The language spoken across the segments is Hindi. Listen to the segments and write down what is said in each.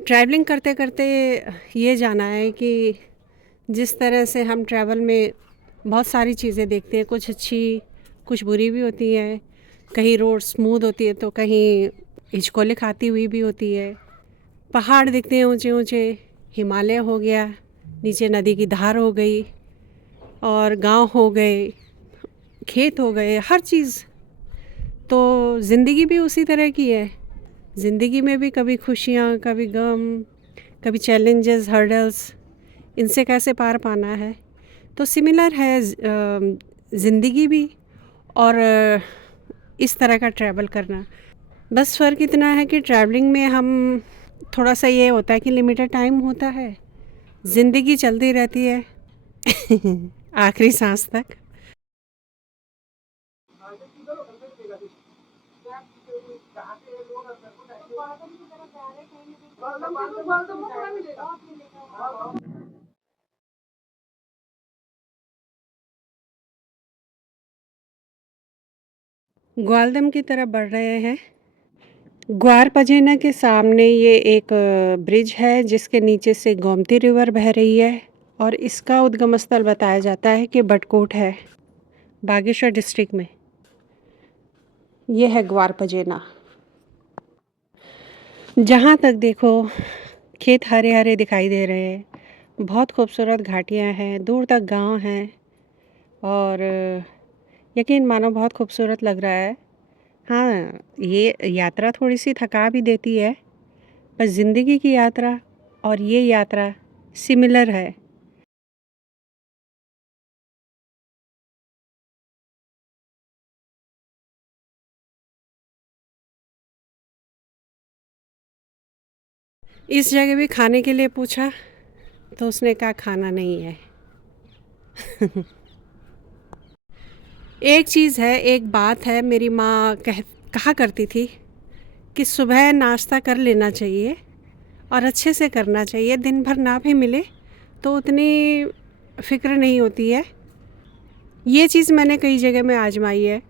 ट्रैवलिंग करते करते ये जाना है कि जिस तरह से हम ट्रैवल में बहुत सारी चीज़ें देखते हैं, कुछ अच्छी कुछ बुरी भी होती हैं। कहीं रोड स्मूथ होती है तो कहीं हिचकोले खाती हुई भी होती है। पहाड़ दिखते हैं ऊंचे ऊंचे, हिमालय हो गया, नीचे नदी की धार हो गई और गांव हो गए, खेत हो गए, हर चीज़। तो ज़िंदगी भी उसी तरह की है। ज़िंदगी में भी कभी खुशियाँ, कभी गम, कभी चैलेंजेस, हर्डल्स, इनसे कैसे पार पाना है। तो सिमिलर है ज़िंदगी भी और इस तरह का ट्रैवल करना। बस फ़र्क इतना है कि ट्रैवलिंग में हम थोड़ा सा ये होता है कि लिमिटेड टाइम होता है, ज़िंदगी चलती रहती है आखिरी सांस तक। ग्वालदम की तरफ बढ़ रहे हैं। ग्वार पजेना के सामने ये एक ब्रिज है जिसके नीचे से गोमती रिवर बह रही है और इसका उद्गम स्थल बताया जाता है कि बटकोट है, बागेश्वर डिस्ट्रिक्ट में। ये है ग्वार पजेना। जहाँ तक देखो खेत हरे हरे दिखाई दे रहे हैं, बहुत खूबसूरत घाटियाँ हैं, दूर तक गांव हैं और यकीन मानो बहुत खूबसूरत लग रहा है। हाँ, ये यात्रा थोड़ी सी थका भी देती है, पर ज़िंदगी की यात्रा और ये यात्रा सिमिलर है। इस जगह भी खाने के लिए पूछा तो उसने कहा खाना नहीं है। एक चीज़ है, एक बात है, मेरी माँ कहा करती थी कि सुबह नाश्ता कर लेना चाहिए और अच्छे से करना चाहिए। दिन भर ना भी मिले तो उतनी फ़िक्र नहीं होती है। ये चीज़ मैंने कई जगह में आजमाई है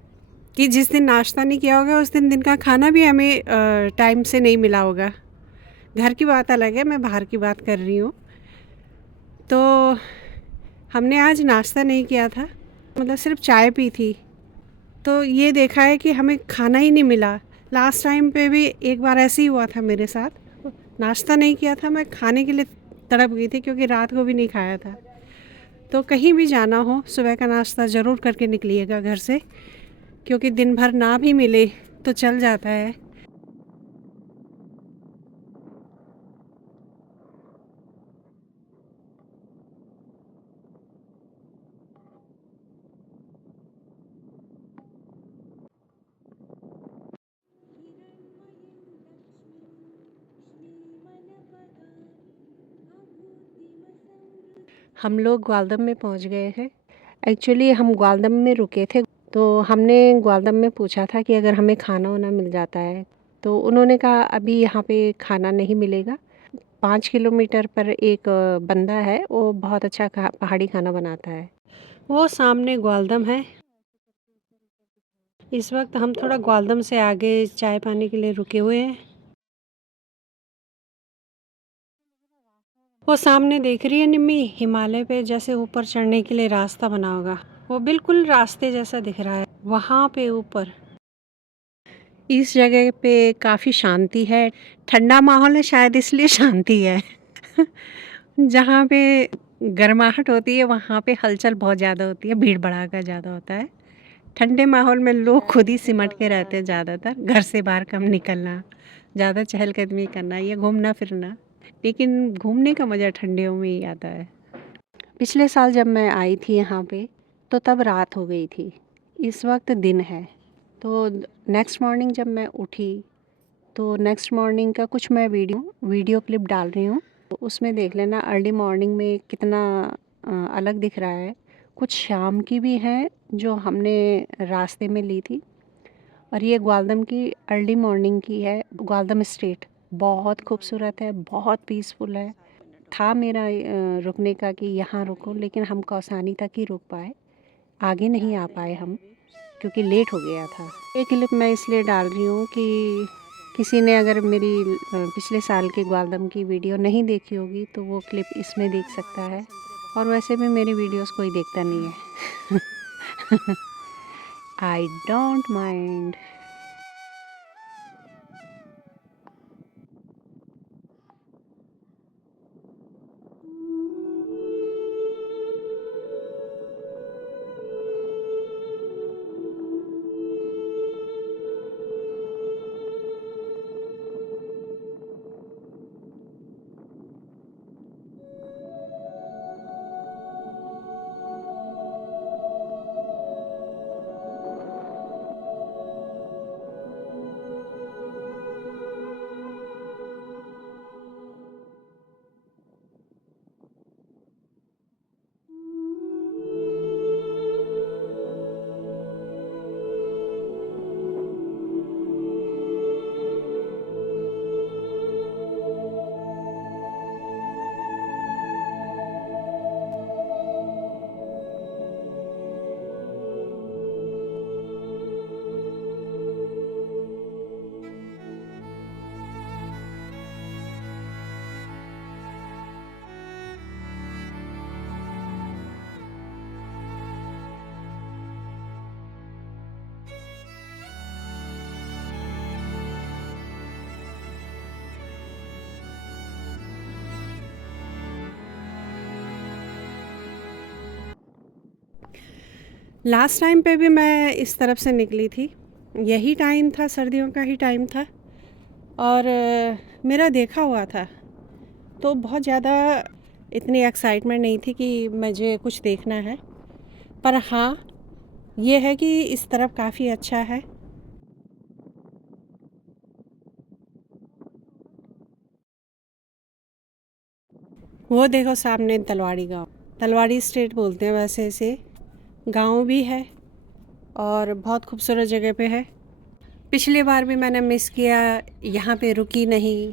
कि जिस दिन नाश्ता नहीं किया होगा उस दिन का खाना भी हमें टाइम से नहीं मिला होगा। घर की बात अलग है, मैं बाहर की बात कर रही हूँ। तो हमने आज नाश्ता नहीं किया था, मतलब सिर्फ चाय पी थी। तो ये देखा है कि हमें खाना ही नहीं मिला। लास्ट टाइम पे भी एक बार ऐसे ही हुआ था मेरे साथ। नाश्ता नहीं किया था, मैं खाने के लिए तड़प गई थी क्योंकि रात को भी नहीं खाया था। तो कहीं भी जाना हो सुबह का नाश्ता ज़रूर करके निकलिएगा घर से, क्योंकि दिन भर ना भी मिले तो चल जाता है। हम लोग ग्वालदम में पहुंच गए हैं। एक्चुअली हम ग्वालदम में रुके थे, तो हमने ग्वालदम में पूछा था कि अगर हमें खाना वाना मिल जाता है, तो उन्होंने कहा अभी यहाँ पे खाना नहीं मिलेगा। 5 किलोमीटर पर एक बंदा है, वो बहुत अच्छा पहाड़ी खाना बनाता है। वो सामने ग्वालदम है। इस वक्त हम थोड़ा ग्वालदम से आगे चाय पानी के लिए रुके हुए हैं। वो सामने देख रही है निम्मी, हिमालय पे जैसे ऊपर चढ़ने के लिए रास्ता बना होगा, वो बिल्कुल रास्ते जैसा दिख रहा है वहाँ पे ऊपर। इस जगह पे काफ़ी शांति है, ठंडा माहौल है शायद इसलिए शांति है। जहाँ पे गर्माहट होती है वहाँ पे हलचल बहुत ज़्यादा होती है, भीड़ भड़ाका ज़्यादा होता है। ठंडे माहौल में लोग खुद ही सिमट के रहते हैं ज़्यादातर, घर से बाहर कम निकलना, ज़्यादा चहलकदमी करना, ये घूमना फिरना। लेकिन घूमने का मज़ा ठंडियों में ही आता है। पिछले साल जब मैं आई थी यहाँ पे तो तब रात हो गई थी, इस वक्त दिन है। तो नेक्स्ट मॉर्निंग जब मैं उठी तो नेक्स्ट मॉर्निंग का कुछ मैं वीडियो क्लिप डाल रही हूँ, तो उसमें देख लेना अर्ली मॉर्निंग में कितना अलग दिख रहा है। कुछ शाम की भी हैं जो हमने रास्ते में ली थी, और ये ग्वालदम की अर्ली मॉर्निंग की है। ग्वालदम स्टेट बहुत खूबसूरत है, बहुत पीसफुल है। था मेरा रुकने का कि यहाँ रुको, लेकिन हम कौसानी तक ही रुक पाए, आगे नहीं आ पाए हम क्योंकि लेट हो गया था। ये क्लिप मैं इसलिए डाल रही हूँ कि किसी ने अगर मेरी पिछले साल की ग्वालदम की वीडियो नहीं देखी होगी तो वो क्लिप इसमें देख सकता है। और वैसे भी मेरी वीडियोस कोई देखता नहीं है। I don't mind. Last time पे भी मैं इस तरफ से निकली थी, यही टाइम था, सर्दियों का ही टाइम था और मेरा देखा हुआ था, तो बहुत ज़्यादा इतनी एक्साइटमेंट नहीं थी कि मुझे कुछ देखना है। पर हाँ, ये है कि इस तरफ काफ़ी अच्छा है। वो देखो सामने तलवाड़ी गांव, तलवाड़ी स्टेट बोलते हैं वैसे इसे। गांव भी है और बहुत खूबसूरत जगह पे है। पिछली बार भी मैंने मिस किया, यहाँ पे रुकी नहीं।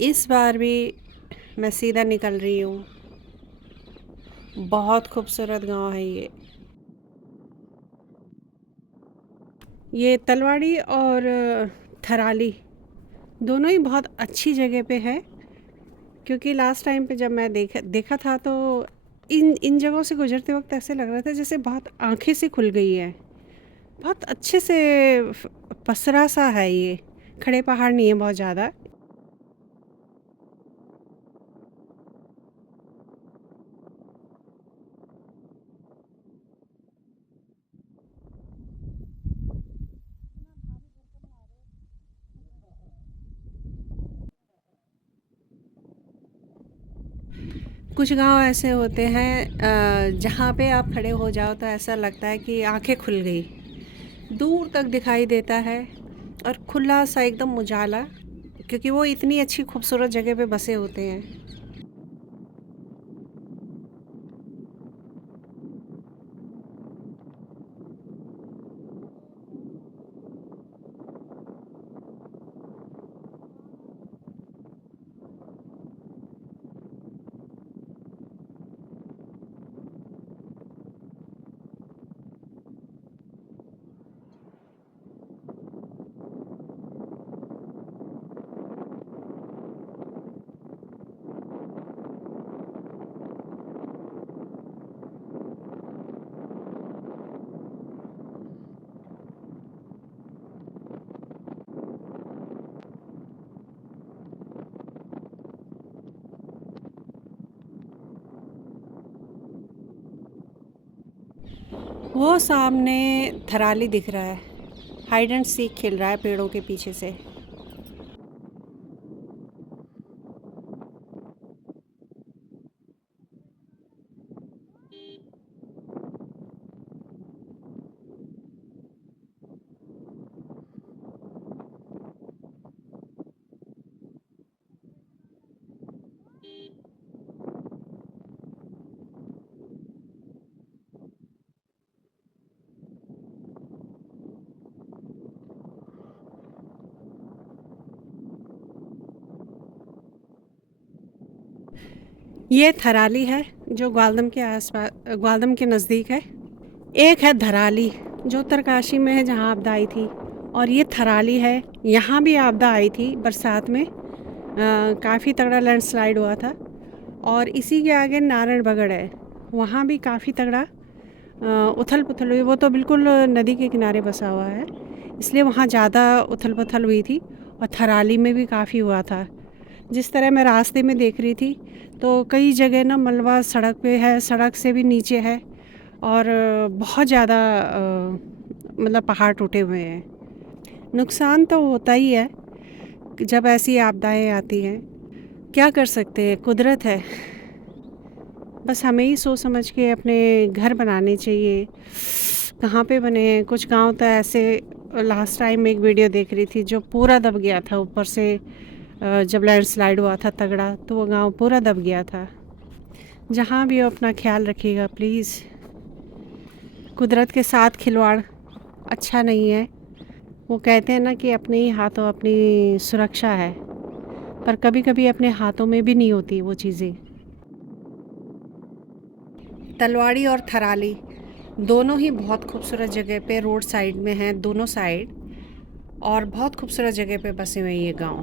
इस बार भी मैं सीधा निकल रही हूँ। बहुत खूबसूरत गांव है ये। ये तलवाड़ी और थराली दोनों ही बहुत अच्छी जगह पे है, क्योंकि लास्ट टाइम पे जब मैं देखा था तो इन जगहों से गुजरते वक्त ऐसे लग रहा था जैसे बहुत आंखें से खुल गई है। बहुत अच्छे से पसरा सा है ये, खड़े पहाड़ नहीं है बहुत ज़्यादा। कुछ गांव ऐसे होते हैं जहाँ पे आप खड़े हो जाओ तो ऐसा लगता है कि आंखें खुल गई, दूर तक दिखाई देता है और खुला सा एकदम उजाला, क्योंकि वो इतनी अच्छी खूबसूरत जगह पे बसे होते हैं। वो सामने थराली दिख रहा है, हाइड एंड सीक खेल रहा है पेड़ों के पीछे से। ये थराली है जो ग्वालदम के आसपास, ग्वालदम के नज़दीक है। एक है धराली जो उत्तरकाशी में है जहाँ आपदा आई थी, और ये थराली है, यहाँ भी आपदा आई थी बरसात में, काफ़ी तगड़ा लैंडस्लाइड हुआ था। और इसी के आगे नारायणबगड़ है, वहाँ भी काफ़ी तगड़ा उथल पुथल हुई। वो तो बिल्कुल नदी के किनारे बसा हुआ है, इसलिए वहाँ ज़्यादा उथल पुथल हुई थी। और थराली में भी काफ़ी हुआ था। जिस तरह मैं रास्ते में देख रही थी तो कई जगह ना मलबा सड़क पे है, सड़क से भी नीचे है, और बहुत ज़्यादा मतलब पहाड़ टूटे हुए हैं। नुकसान तो होता ही है जब ऐसी आपदाएं आती हैं। क्या कर सकते हैं, कुदरत है। बस हमें ही सोच समझ के अपने घर बनाने चाहिए। कहाँ पे बने हैं कुछ गांव तो ऐसे, लास्ट टाइम एक वीडियो देख रही थी जो पूरा दब गया था ऊपर से, जब लैंडस्लाइड हुआ था तगड़ा, तो वो गांव पूरा दब गया था। जहाँ भी हो अपना ख्याल रखिएगा प्लीज़। कुदरत के साथ खिलवाड़ अच्छा नहीं है। वो कहते हैं ना कि अपने ही हाथों अपनी सुरक्षा है, पर कभी कभी अपने हाथों में भी नहीं होती वो चीज़ें। तलवाड़ी और थराली दोनों ही बहुत खूबसूरत जगह पे रोड साइड में हैं, दोनों साइड, और बहुत खूबसूरत जगह पे बसे हुए हैं ये गांव।